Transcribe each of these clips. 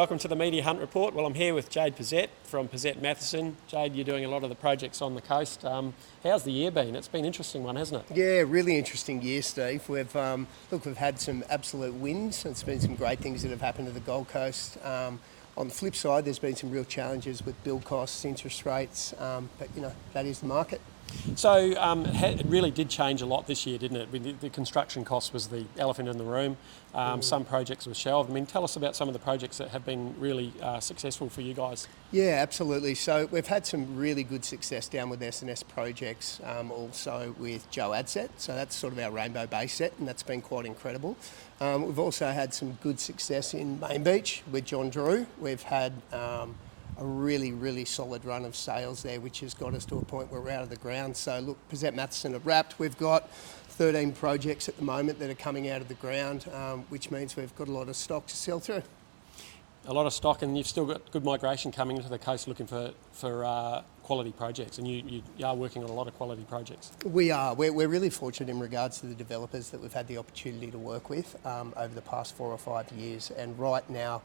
Welcome to the Media Hunt Report. Well, I'm here with Jayde Pezet from Pezet Matheson. Jayde, you're doing a lot of the projects on the coast. How's the year been? It's been an interesting one, hasn't it? Yeah, really interesting year, Steve. We've had some absolute wins. There's been some great things that have happened to the Gold Coast. On the flip side, there's been some real challenges with build costs, interest rates, but that is the market. So it really did change a lot this year, didn't it? The construction cost was the elephant in the room. Some projects were shelved. I mean, tell us about some of the projects that have been really successful for you guys. Yeah, absolutely. So we've had some really good success down with S&S projects, also with Joe Adset. So that's sort of our rainbow base set, and that's been quite incredible. We've also had some good success in Main Beach with John Drew. We've had a really solid run of sales there, which has got us to a point where we're out of the ground. So look, Pezet Matheson have wrapped. We've got 13 projects at the moment that are coming out of the ground, which means we've got a lot of stock to sell through. A lot of stock, and you've still got good migration coming into the coast looking for quality projects, and you are working on a lot of quality projects. We are. We're really fortunate in regards to the developers that we've had the opportunity to work with over the past 4 or 5 years, and right now,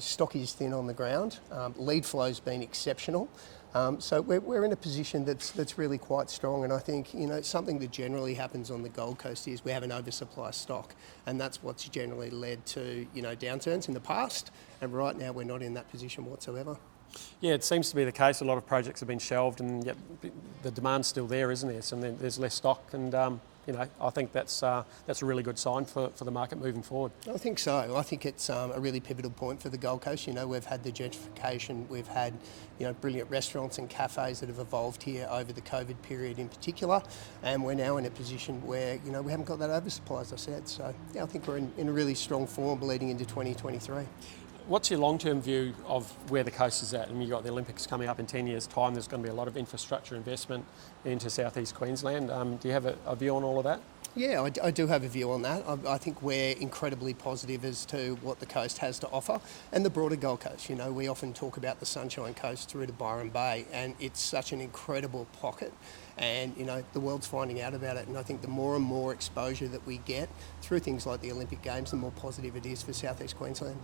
stock is thin on the ground. Lead flow's been exceptional. So we're in a position that's really quite strong, and I think something that generally happens on the Gold Coast is we have an oversupply of stock, and that's what's generally led to downturns in the past. And right now we're not in that position whatsoever. Yeah, it seems to be the case. A lot of projects have been shelved, and yet the demand's still there, isn't there? So there's less stock, and I think that's a really good sign for the market moving forward. I think so. I think it's a really pivotal point for the Gold Coast. We've had the gentrification, we've had brilliant restaurants and cafes that have evolved here over the COVID period in particular, and we're now in a position where we haven't got that oversupply, as I said. So yeah, I think we're in a really strong form leading into 2023. What's your long-term view of where the coast is at? I mean, you've got the Olympics coming up in 10 years' time. There's going to be a lot of infrastructure investment into southeast Queensland. Do you have a view on all of that? Yeah, I do have a view on that. I think we're incredibly positive as to what the coast has to offer, and the broader Gold Coast. We often talk about the Sunshine Coast through to Byron Bay, and it's such an incredible pocket. And the world's finding out about it, and I think the more and more exposure that we get through things like the Olympic Games, the more positive it is for southeast Queensland.